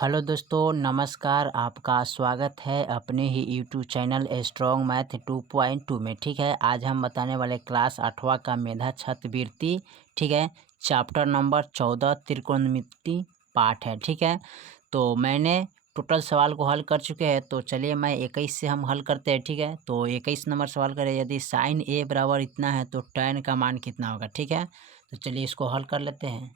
Hello दोस्तों, नमस्कार। आपका स्वागत है अपने ही यूट्यूब चैनल स्ट्रॉन्ग मैथ 2.2 में। ठीक है, आज हम बताने वाले क्लास 8वां का मेधा छात्रवृत्ति। ठीक है, चैप्टर नंबर 14 त्रिकोणमिति पाठ है। ठीक है, तो मैंने टोटल सवाल को हल कर चुके हैं। तो चलिए मैं 21 से हम हल करते हैं। ठीक है, तो 21 नंबर सवाल करें, यदि साइन ए बराबर इतना है तो tan का मान कितना होगा। ठीक है, तो चलिए इसको हल कर लेते हैं।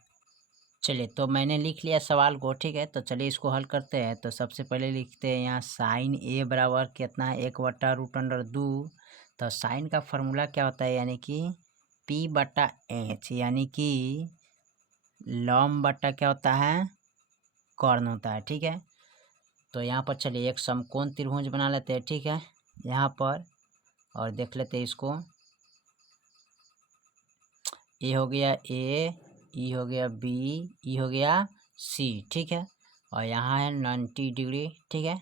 चलिए, तो मैंने लिख लिया सवाल को। ठीक है, तो चलिए इसको हल करते हैं। तो सबसे पहले लिखते हैं यहाँ साइन ए बराबर कितना है, 1/√2। तो साइन का फॉर्मूला क्या होता है, यानी कि P/H, यानी कि लॉम बटा क्या होता है, कॉर्न होता है। ठीक है, तो यहाँ पर चलिए एक समकोण त्रिभुज बना लेते हैं। ठीक है, यहाँ पर और देख लेते हैं इसको। ए हो गया ए, ई हो गया बी, ई हो गया सी। ठीक है, और यहाँ है 90 डिग्री। ठीक है,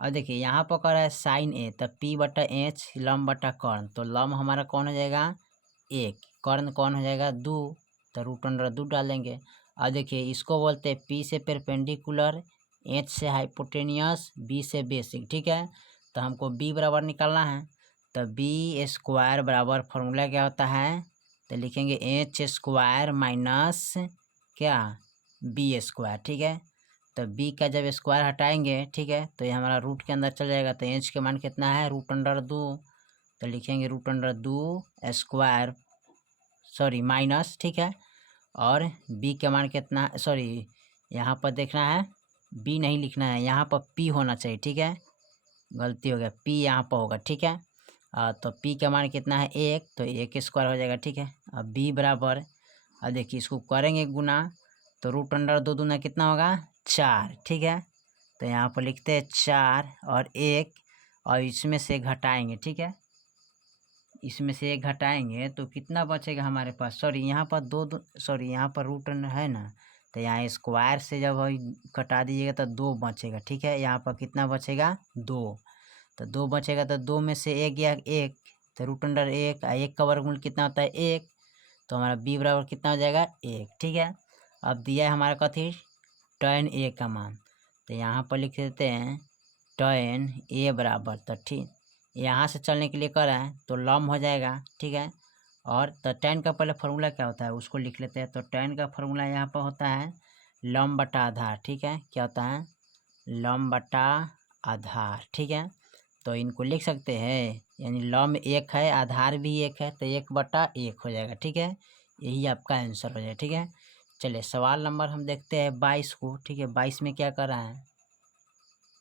और देखिए यहाँ पर कर रहा है साइन ए, तो P/H लम बटा कर्ण। तो लम हमारा कौन हो जाएगा, 1, कर्ण कौन हो जाएगा, 2, तो √2 डालेंगे। और देखिए इसको बोलते हैं P से परपेंडिकुलर, H से हाइपोटेनियस, B से बेसिक। ठीक है, तो हमको B बराबर निकालना है। तो B² बराबर फॉर्मूला क्या होता है, तो लिखेंगे H² माइनस क्या, B²। ठीक है, तो B का जब स्क्वायर हटाएंगे, ठीक है, तो ये हमारा रूट के अंदर चल जाएगा। तो H के मान कितना है, √2। तो लिखेंगे √2 स्क्वायर, सॉरी माइनस। ठीक है, और B के मान कितना, सॉरी यहाँ पर देखना है, B नहीं लिखना है, यहाँ पर P होना चाहिए। ठीक है, गलती हो गया, P यहाँ पर होगा। ठीक है, तो P का मान कितना है, 1, तो 1² हो जाएगा। ठीक है, अब B बराबर, अब देखिए इसको करेंगे गुना, तो √2 दूना कितना होगा, 4। ठीक है, तो यहाँ पर लिखते हैं 4 और 1, और इसमें से घटाएंगे। ठीक है, इसमें से 1 घटाएंगे तो कितना बचेगा हमारे पास, सॉरी यहाँ पर सॉरी यहाँ पर रूट है ना, तो यहाँ स्क्वायर से जब घटा दीजिएगा तो 2 बचेगा। ठीक है, यहाँ पर कितना बचेगा, 2, तो 2 बचेगा। तो 2 में से 1 गया 1, तो √1, 1 का वर्गमूल कितना होता है, 1, तो हमारा B बराबर कितना हो जाएगा, 1। ठीक है, अब दिया है हमारा कथी, tan A का मान, तो यहाँ पर लिख देते हैं tan A बराबर, तो ठीक यहाँ से चलने के लिए कर रहा है तो लम हो जाएगा। ठीक है, और तो tan का पहले फार्मूला क्या होता है उसको लिख लेते हैं। तो tan का फार्मूला यहाँ पर होता है लम बटा आधार। ठीक है, क्या होता है, लम बटा आधार। ठीक है, तो इनको लिख सकते हैं, यानी लम 1 है, आधार भी 1 है, तो 1/1 हो जाएगा। ठीक है, यही आपका आंसर हो जाएगा। ठीक है, चलिए सवाल नंबर हम देखते हैं 22 को। ठीक है, 22 में क्या कर रहा है,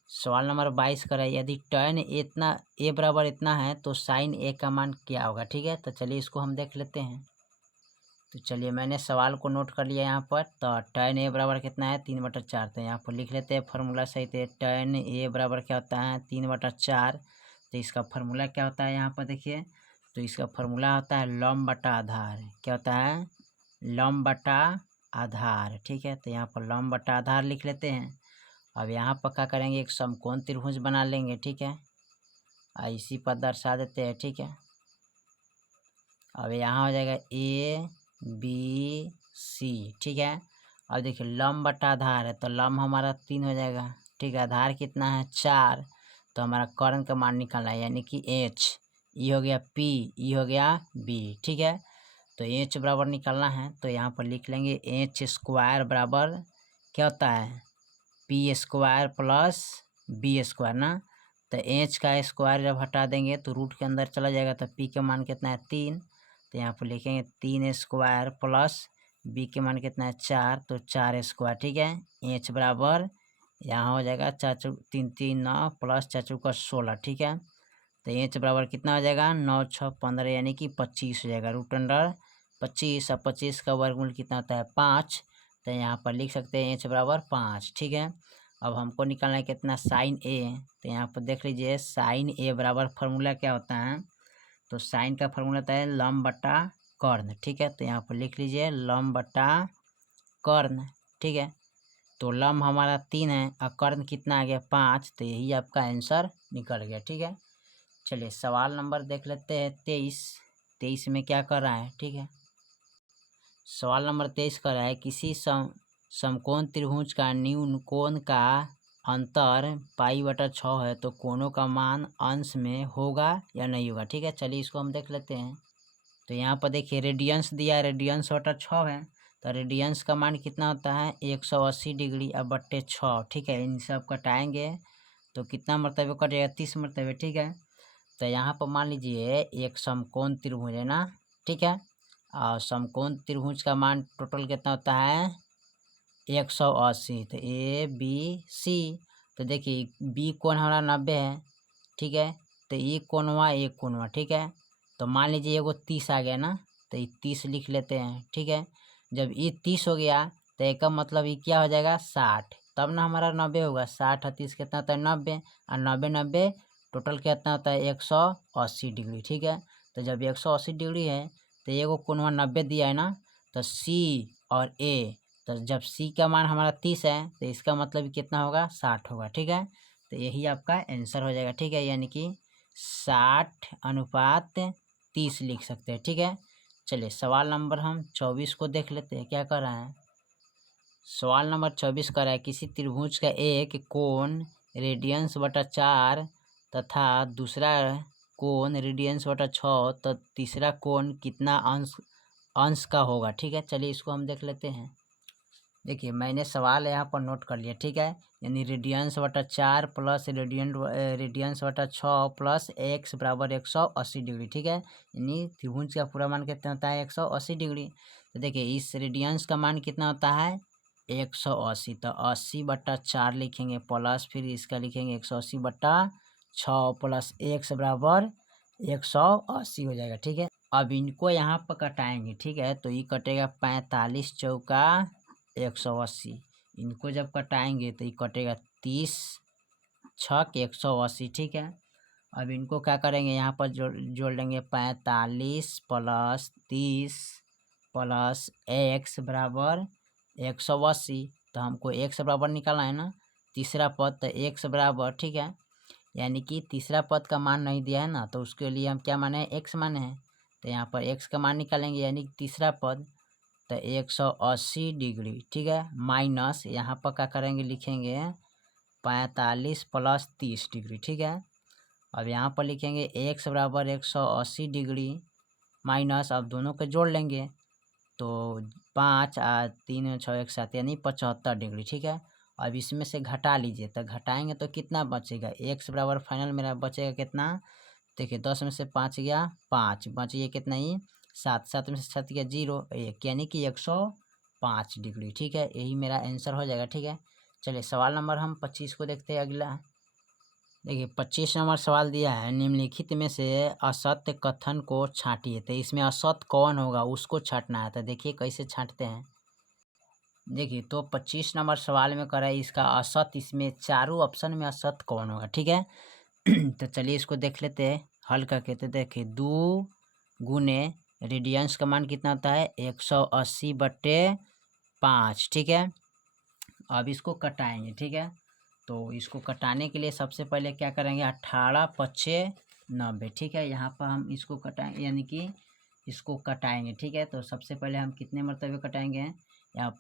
सवाल नंबर 22 कर रहा है, यदि tan इतना A बराबर इतना है तो साइन A का मान क्या होगा। ठीक है, तो चलिए इसको हम देख लेते हैं। तो चलिए मैंने सवाल को नोट कर लिया यहाँ पर। तो tan A बराबर कितना है, 3/4। तो यहाँ पर लिख लेते हैं फार्मूला सही। तो tan A बराबर क्या होता है, 3/4। तो इसका फार्मूला क्या होता है, यहाँ पर देखिए, तो इसका फार्मूला होता है लम बटा आधार। क्या होता है, लम बटा आधार। ठीक है, तो यहाँ पर लम बटा आधार लिख लेते हैं। अब यहाँ पर क्या करेंगे, एक समकोण त्रिभुज बना लेंगे। ठीक है, इसी पर दर्शा देते हैं। ठीक है, अब यहाँ हो जाएगा ABC। ठीक है, अब देखिए लम बटा आधार है, तो लम हमारा 3 हो जाएगा। ठीक है, आधार कितना है, 4, तो हमारा कर्ण का मान निकालना है, यानी कि H, ई हो गया P, ई हो गया B। ठीक है, तो H बराबर निकालना है, तो यहाँ पर लिख लेंगे H² बराबर क्या होता है, P² प्लस B² ना। तो H का स्क्वायर जब हटा देंगे तो रूट के अंदर चला जाएगा, तो P का मान कितना है, 3, तो यहाँ पर लिखेंगे 3² प्लस B के मान कितना है, 4, तो 4²। ठीक है, H बराबर यहाँ हो जाएगा 4 3 3 9 प्लस 4 का 16। ठीक है, तो H बराबर कितना हो जाएगा, 9 6 15, यानी कि 25 हो जाएगा। √25, अब 25 का वर्गमूल कितना होता है, 5, तो यहाँ पर लिख सकते हैं H बराबर 5। ठीक है, अब हमको निकालना है कितना, साइन A। तो यहाँ पर देख लीजिए साइन A बराबर फार्मूला क्या होता है, तो साइन का फार्मूला होता है लम बटा कर्ण। ठीक है, तो यहाँ पर लिख लीजिए लम बटा कर्ण। ठीक है, तो लम हमारा 3 है और कर्ण कितना आ गया, 5, तो यही आपका आंसर निकल गया। ठीक है, चलिए सवाल नंबर देख लेते हैं 23 में क्या कर रहा है। ठीक है, सवाल नंबर 23 कर रहा है, किसी समकोण त्रिभुज का न्यून कोण का अंतर π/6 है, तो कोणों का मान अंश में होगा या नहीं होगा। ठीक है, चलिए इसको हम देख लेते हैं। तो यहाँ पर देखिए रेडियंस दिया है, रेडियंस/6 है, तो रेडियंस का मान कितना होता है 180 डिग्री अब बट्टे 6। ठीक है, इन सब कटाएंगे तो कितना मरतबे कटेगा 30 मरतबे। ठीक है, तो यहाँ पर मान लीजिए एक समकोण त्रिभुज है ना। ठीक है, और समकोण त्रिभुज का मान टोटल कितना होता है 180। तो ABC, तो देखिए बी कोण हमारा 90 है। ठीक है, तो ये कोण हुआ एक कोण हुआ। ठीक है, तो मान लीजिए एगो 30 आ गया ना, तो ये 30 लिख लेते हैं। ठीक है, जब ये 30 हो गया तो इसका मतलब ये क्या हो जाएगा 60, तब ना हमारा 90 होगा। 60 और 30 कितना होता है 90, और 90 90 टोटल कितना होता है 180 डिग्री। ठीक है, तो जब 180 डिग्री है तो एगो कोण 90 दिया है ना, तो C और A, तो जब C का मान हमारा 30 है तो इसका मतलब कितना होगा 60 होगा। ठीक है, तो यही आपका आंसर हो जाएगा। ठीक है, यानी कि 60:30 लिख सकते हैं। ठीक है, चलिए सवाल नंबर हम 24 को देख लेते हैं क्या कर रहा है। सवाल नंबर 24 कर रहा है किसी त्रिभुज का एक कोण रेडियंस/4 तथा दूसरा कोण रेडियंस/6, तो तीसरा कोण कितना अंश का होगा। ठीक है, चलिए इसको हम देख लेते हैं। देखिए मैंने सवाल यहाँ पर नोट कर लिया। ठीक है, यानी रेडियंस/4 प्लस रेडियंस/6 प्लस x बराबर 180 डिग्री। ठीक है, यानी त्रिभुज का पूरा मान कितना होता है 180 डिग्री। तो देखिए इस रेडियंस का मान कितना होता है 180, तो 80/4 लिखेंगे प्लस फिर इसका लिखेंगे 180/6 प्लस x बराबर 180 हो जाएगा। ठीक है, अब इनको यहाँ पर कटाएंगे। ठीक है, तो ये कटेगा 45 चौका 180, इनको जब कटाएंगे तो ये कटेगा 30 छक 180। ठीक है, अब इनको क्या करेंगे यहाँ पर जोड़ लेंगे 45 प्लस 30 प्लस x बराबर 180, तो हमको x बराबर निकालना है ना तीसरा पद, तो x बराबर, ठीक है, यानी कि तीसरा पद का मान नहीं दिया है ना, तो उसके लिए हम क्या माने x माने हैं, तो यहाँ पर x का मान निकालेंगे यानी तीसरा पद, तो 180 डिग्री। ठीक है, माइनस यहाँ पर क्या करेंगे लिखेंगे 45 प्लस 30 डिग्री। ठीक है, अब यहाँ पर लिखेंगे x बराबर 180 डिग्री माइनस, अब दोनों को जोड़ लेंगे तो 5 और 3 6 1 7 यानी 75 डिग्री। ठीक है, अब इसमें से घटा लीजिए, तो घटाएंगे तो कितना बचेगा x बराबर फाइनल मेरा बचेगा कितना, देखिए 10 में से 5 गया 5, बच गया कितना ही 7, 7 में से 7 गया 0, 1 यानी कि 105 डिग्री। ठीक है, यही मेरा आंसर हो जाएगा। ठीक है, चलिए सवाल नंबर हम 25 को देखते हैं अगला। देखिए 25 नंबर सवाल दिया है निम्नलिखित में से असत्य कथन को छांटिए, तो इसमें असत्य कौन होगा उसको छांटना है। तो देखिए कैसे छांटते हैं। देखिए तो 25 नंबर सवाल में करा है इसका असत्य, इसमें चारों ऑप्शन में असत्य कौन होगा। ठीक है तो चलिए इसको देख लेते हैं हल करके। तो देखिए 2 गुने रेडियंस का मान कितना होता है 180/5। ठीक है, अब इसको कटाएंगे। ठीक है, तो इसको कटाने के लिए सबसे पहले क्या करेंगे 18 पच्चे 90। ठीक है, यहाँ पर हम इसको कटाएंगे यानी कि इसको कटाएंगे। ठीक है, तो सबसे पहले हम कितने मरतबे कटाएंगे यहाँ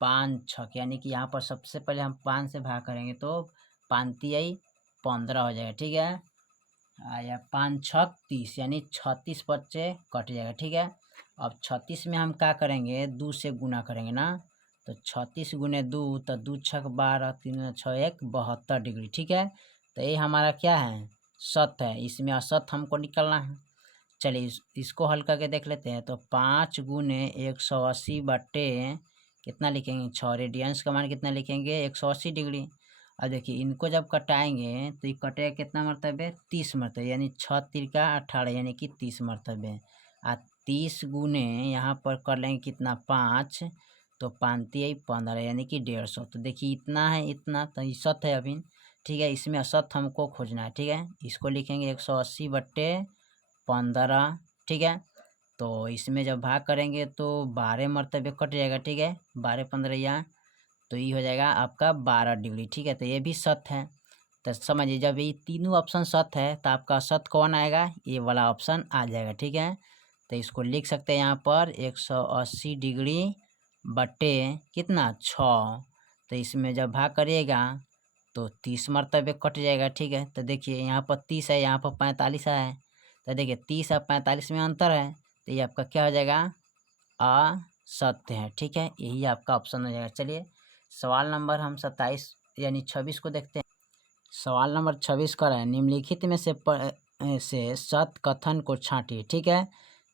5 छक, यानी कि यहाँ पर सबसे पहले हम 5 से भाग करेंगे तो 5 तिहाई 15 हो जाएगा। ठीक है, या 5 छक 30 यानी 36 बच्चे कट जाएगा। ठीक है, अब 36 में हम क्या करेंगे 2 से गुना करेंगे ना, तो 36 गुने 2 तो 2 छक 12 3 6 1 72 डिग्री। ठीक है, तो ये हमारा क्या है सत्य है, इसमें असत्य हमको निकलना है। चलिए इसको हल करके देख लेते हैं। तो 5 गुने 180 बट्टे कितना लिखेंगे 6, रेडियंस का मान कितना लिखेंगे 180 डिग्री। अब देखिए इनको जब कटाएंगे तो ये कटेगा कितना मरतबे 30 मरतबे, यानी 6 तिरका 18 यानी कि 30 मरतबे। 30 गुने यहाँ पर कर लेंगे कितना 5, तो 5 तिहाई 15 यानी कि 150। तो देखिए इतना है इतना, तो ये सत्य है अभी। ठीक है, इसमें असत्य हमको खोजना है। ठीक है, इसको लिखेंगे 180/15। ठीक है, तो इसमें जब भाग करेंगे तो 12 मरतबे कट जाएगा। ठीक है, 12 15 या तो ये हो जाएगा आपका 12 डिग्री। ठीक है, तो ये भी सत्य है। तो समझिए जब ये तीनों ऑप्शन सत्य है तो आपका सत्य कौन आएगा ये वाला ऑप्शन आ जाएगा। ठीक है, तो इसको लिख सकते हैं यहाँ पर 180 डिग्री बटे कितना 6, तो इसमें जब भाग करिएगा तो 30 मरतबे कट जाएगा। ठीक है, तो देखिए यहाँ पर 30 है, यहाँ पर 45 है, तो देखिए 30 और 45 में अंतर है, तो ये आपका क्या हो जाएगा, असत्य है। ठीक है, यही आपका ऑप्शन हो जाएगा। चलिए सवाल नंबर हम 27 यानी 26 को देखते हैं। सवाल नंबर 26 कर रहा है, निम्नलिखित में से सत कथन को छांटिए। ठीक है,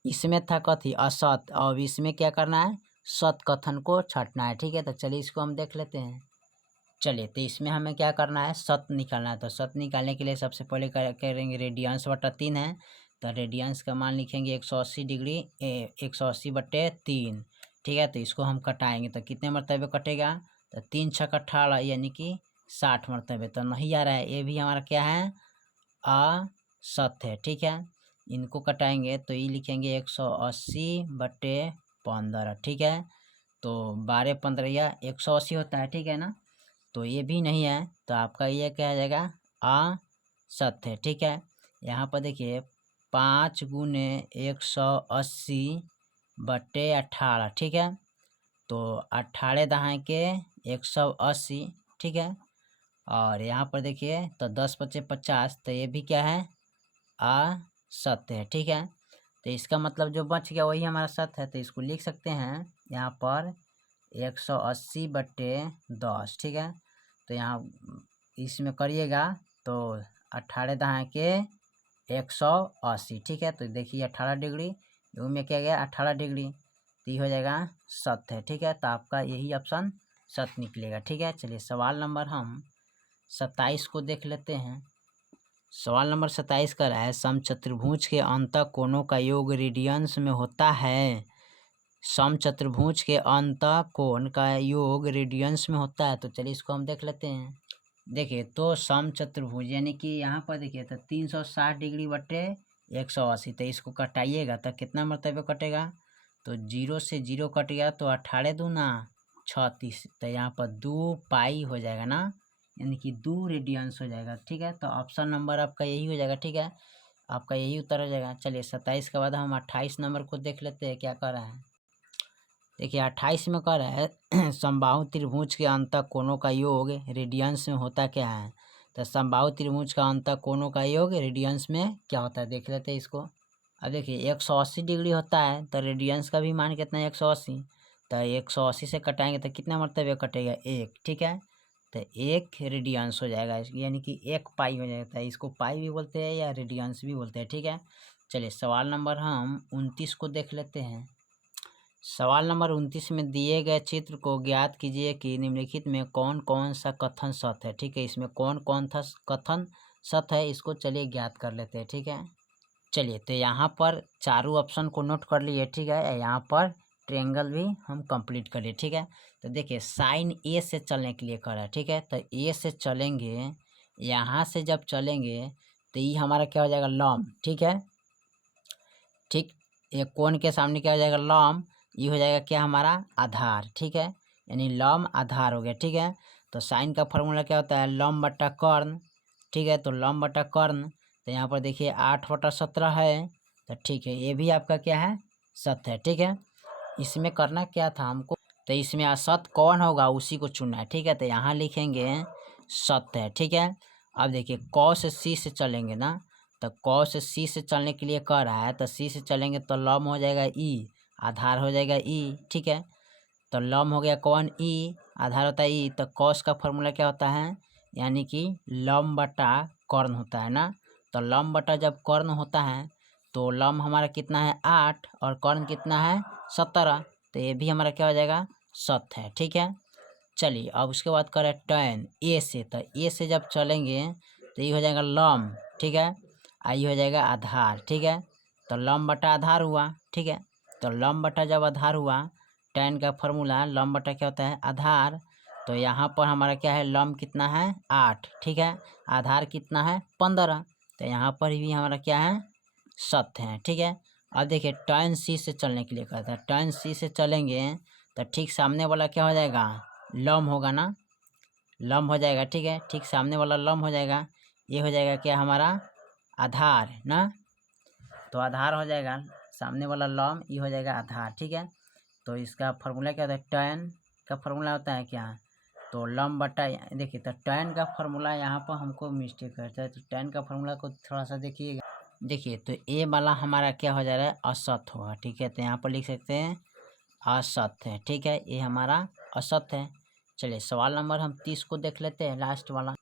इसमें था कथी असत, और इसमें क्या करना है, सत कथन को छांटना है। ठीक है, तो चलिए इसको हम देख लेते हैं। चलिए, तो इसमें हमें क्या करना है, सत निकालना है। तो सत निकालने के लिए सबसे पहले करेंगे रेडियंस बटा 3 है, तो रेडियंस का मान लिखेंगे 180 डिग्री 180 बटे 3। ठीक है, तो इसको हम कटाएंगे तो कितने मरतबे कटेगा, तो 3 छक 18 यानी कि 60 मरतबे। तो नहीं आ रहा है, ये भी हमारा क्या है, असत है। ठीक है, इनको कटाएंगे तो ये लिखेंगे 180 बटे 15। ठीक है, तो 12 15 या 180 होता है। ठीक है ना, तो ये भी नहीं है, तो आपका ये क्या आ जाएगा, असत है। ठीक है, यहाँ पर देखिए 5 गुने 180 बटे 18। ठीक है, तो 18 दहाई के 180। ठीक है, और यहाँ पर देखिए तो 10 बचे 50, तो ये भी क्या है, असत्य है। ठीक है, तो इसका मतलब जो बच गया वही हमारा सत्य है, तो इसको लिख सकते हैं यहाँ पर 180 बटे 10। ठीक है, तो यहाँ इसमें करिएगा तो 18 दहाई के 180। ठीक है, तो देखिए 18 डिग्री में क्या गया 18 डिग्री, तो ये हो जाएगा सत्य है। ठीक है, तो आपका यही ऑप्शन सत्य निकलेगा। ठीक है, चलिए सवाल नंबर हम 27 को देख लेते हैं। सवाल नंबर 27 का है, समचतुर्भुज के अंतःकोणों का योग रेडियंस में होता है। समचतुर्भुज के अंतःकोण का योग रेडियंस में होता है, तो चलिए इसको हम देख लेते हैं। देखिए तो समचतुर्भुज यानी कि यहाँ पर देखिए तो 360 डिग्री बटे 180, तो इसको कटाइएगा तो कितना मरतबे कटेगा, तो 0 से 0 कट गया तो 18 दूना 36, तो यहाँ पर 2 पाई हो जाएगा ना, यानी कि 2 रेडियंस हो जाएगा। ठीक है, तो ऑप्शन नंबर आपका यही हो जाएगा। ठीक है, आपका यही उत्तर हो जाएगा। चलिए 27 के बाद हम 28 नंबर को देख लेते हैं क्या कर रहा है। देखिए 28 में कह रहा है समबाहु त्रिभुज के अंतःकोणों का योग रेडियंस में होता क्या है, तो समबाहु त्रिभुज का अंतःकोणों का योग रेडियंस में क्या होता है देख लेते हैं इसको। अब देखिए 180 डिग्री होता है, तो रेडियंस का भी मान कितना है 180, तो 180 से कटाएंगे तो कितना मरतबे कटेगा 1। ठीक है, तो 1 रेडियंस हो जाएगा, यानी कि 1 पाई हो जाता है। इसको पाई भी बोलते हैं या रेडियंस भी बोलते हैं। ठीक है, चलिए सवाल नंबर हम 29 को देख लेते हैं। सवाल नंबर 29 में दिए गए चित्र को ज्ञात कीजिए कि निम्नलिखित में कौन कौन सा कथन सत्य है। ठीक है, इसमें कौन कौन था कथन सत्य है, इसको चलिए ज्ञात कर लेते हैं। ठीक है, चलिए तो यहाँ पर चारों ऑप्शन को नोट कर लिए। ठीक है, यहाँ पर ट्रायंगल भी हम कंप्लीट कर लिए। ठीक है, तो देखिए साइन ए से चलने के लिए कर रहा है। ठीक है, तो ए से चलेंगे, यहाँ से जब चलेंगे तो ये हमारा क्या हो जाएगा, लंब। ठीक है, ठीक, ये कोण के सामने क्या हो जाएगा, लंब। ये हो जाएगा क्या, हमारा आधार। ठीक है, यानी लंब आधार हो गया। ठीक है, तो साइन का फॉर्मूला क्या होता है, लंब बटा कर्ण। ठीक है, तो लंब बटा कर्ण, तो यहाँ पर देखिए 8 बटा 17 है, तो ठीक है ये भी आपका क्या है, सत्य है। ठीक है, इसमें करना क्या था हमको, तो इसमें असत कौन होगा उसी को चुनना है। ठीक है, तो यहाँ लिखेंगे सत्य है। ठीक है, अब देखिए क से सी से चलेंगे ना, तो क से सी से चलने के लिए कह रहा है, तो सी से चलेंगे तो लंब हो जाएगा ई, आधार हो जाएगा ई। ठीक है, तो लंब हो गया कौन, ई, आधार होता है ई, तो कॉस का फॉर्मूला क्या होता है, यानी कि लंब बटा कर्ण होता है ना। तो लंब बटा जब कर्ण होता है तो लंब हमारा कितना है 8 और कर्ण कितना है 17, तो ये भी हमारा क्या हो जाएगा, सत्य है। ठीक है, चलिए अब उसके बाद करें टैन ए से, तो ए से जब चलेंगे तो ये हो जाएगा लंब। ठीक है, आई हो जाएगा आधार। ठीक है, तो लंब बटा आधार हुआ। ठीक है, तो लंब बटा जब आधार हुआ, टैन का फॉर्मूला लंब बटा क्या होता है, आधार। तो यहाँ पर हमारा क्या है, लंब कितना है 8। ठीक है, आधार कितना है 15, तो यहाँ पर भी हमारा क्या है, सत्य है। ठीक है, अब देखिए टैन सी से चलने के लिए कहता है, टैन सी से चलेंगे तो ठीक सामने वाला क्या हो जाएगा, लंब होगा ना, लंब हो जाएगा। ठीक है, ठीक सामने वाला लंब हो जाएगा, ये हो जाएगा क्या हमारा आधार ना, तो आधार हो जाएगा सामने वाला लंब, ये हो जाएगा आधार। ठीक है, तो इसका फार्मूला क्या होता है, tan का फार्मूला होता है क्या, तो लम बटा, देखिए तो tan का फार्मूला यहाँ पर हमको मिस्टेक करता है, तो tan का फार्मूला को थोड़ा सा देखिएगा। देखिए तो ए वाला हमारा क्या हो जा रहा है, असत होगा, ठीक है, तो यहाँ पर लिख सकते हैं असत है, ठीक है, ये हमारा असत है। चलिए सवाल नंबर हम 30 को देख लेते हैं, लास्ट वाला।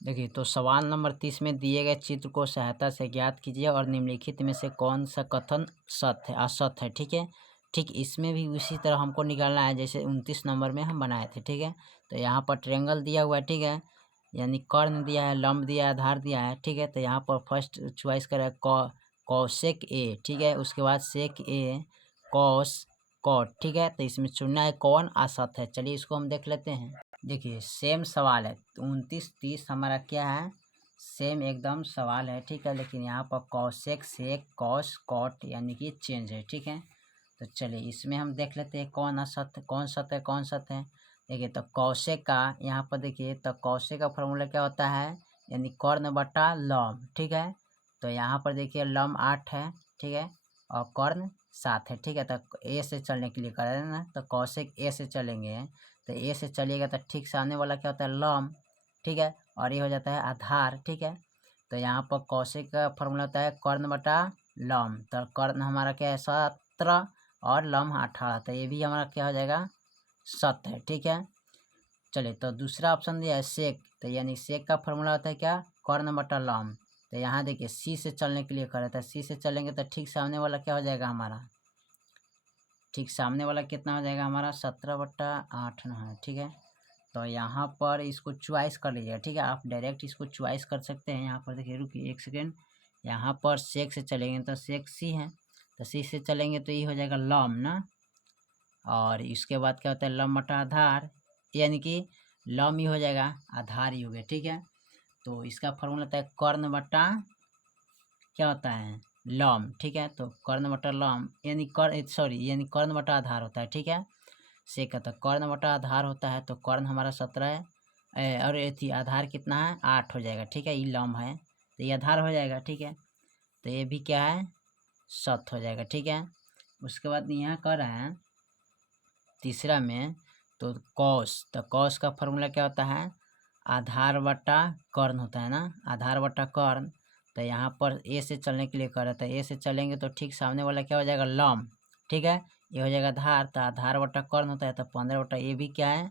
देखिए तो सवाल नंबर 30 में दिए गए चित्र को सहायता से ज्ञात कीजिए और निम्नलिखित में से कौन सा कथन सत्य है, असत्य है, ठीक है। ठीक इसमें भी उसी तरह हमको निकालना है जैसे 29 नंबर में हम बनाए थे, ठीक है। तो यहाँ पर ट्रेंगल दिया हुआ है, ठीक है, यानी कर्ण दिया है, लंब दिया है, आधार दिया है, ठीक है। तो यहाँ पर फर्स्ट चॉइस करें कौशिक ए, ठीक है, उसके बाद सेक ए, कौश कॉट, ठीक है। तो इसमें चुनना है कौन असत्य है। चलिए इसको हम देख लेते हैं। देखिए सेम सवाल है, 29-30 हमारा क्या है, सेम एकदम सवाल है, ठीक है, लेकिन यहाँ पर कौशिक सेक कौश कॉट यानी कि चेंज है, ठीक है। तो चलिए इसमें हम देख लेते हैं कौन असत्य, कौन सत्य है, कौन सत्य है। देखिए तो कौशिक का यहाँ पर देखिए तो कौशिक का फॉर्मूला क्या होता है, यानी कर्ण बटा लम, ठीक है। तो यहाँ पर देखिए लम 8 है, ठीक है, और कर्ण 7 है, ठीक है। तो ए से चलने के लिए करें ना, तो कौशिक ए से चलेंगे, तो ए से चलिएगा तो ठीक सामने वाला क्या होता है, लम, ठीक है, और ये हो जाता है आधार, ठीक है। तो यहाँ पर कौशिक का फॉर्मूला होता है कर्ण बटा लम, तो कर्ण हमारा क्या है 17 और लम 18, तो ये भी हमारा क्या हो जाएगा सत्य है, ठीक है। चलिए तो दूसरा ऑप्शन दिया है सेक, तो यानी सेक का फॉर्मूला होता है क्या, कर्ण बटा लम। तो यहाँ देखिए सी से चलने के लिए करे, तो सी से चलेंगे तो ठीक सामने वाला क्या हो जाएगा हमारा, ठीक सामने वाला कितना हो जाएगा हमारा 17/8 है, ठीक है। तो यहाँ पर इसको चॉइस कर लीजिए, ठीक है, आप डायरेक्ट इसको चॉइस कर सकते हैं। यहाँ पर देखिए रुकिए एक सेकेंड, यहाँ पर सेक से चलेंगे तो सेक सी है, तो सी से चलेंगे तो ये हो जाएगा लम ना, और इसके बाद क्या होता है लम बटा आधार, यानी कि लम ही हो जाएगा, आधार ही हो गया, ठीक है। तो इसका फॉर्मूला होता है कर्ण बटा क्या होता है लम, ठीक है। तो कर्ण बटा लम यानी यानी कर्ण बटा आधार होता है, ठीक है। से का तो कर्ण बटा आधार होता है, तो कर्ण हमारा 17 है, और ये आधार कितना है 8 हो जाएगा, ठीक है, ये लम है तो ये आधार हो जाएगा, ठीक है। तो ये भी क्या है सत्य हो जाएगा, ठीक है। उसके बाद यहाँ कर रहे हैं तीसरा में, तो कौश, तो कौश का फॉर्मूला क्या होता है, आधार बटा कर्ण होता है ना, आधार बटा कर्ण। तो यहाँ पर ए से चलने के लिए कर रहे थे, ए से चलेंगे तो ठीक सामने वाला क्या हो जाएगा लम, ठीक है, ये हो जाएगा आधार, तो आधार बटा कर्ण होता है, तो 15 बटा ये भी क्या है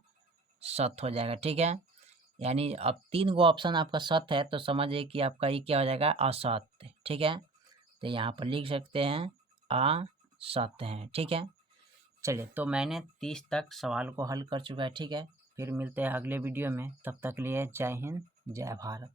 सत्य हो जाएगा, ठीक है। यानी अब 3 गो ऑप्शन आपका सत्य है, तो समझिए कि आपका ये क्या हो जाएगा असत्य, ठीक है। तो यहाँ पर लिख सकते हैं असत्य है, ठीक है। चलिए तो मैंने 30 तक सवाल को हल कर चुका है, ठीक है। फिर मिलते हैं अगले वीडियो में, तब तक लिए जय हिंद जय भारत।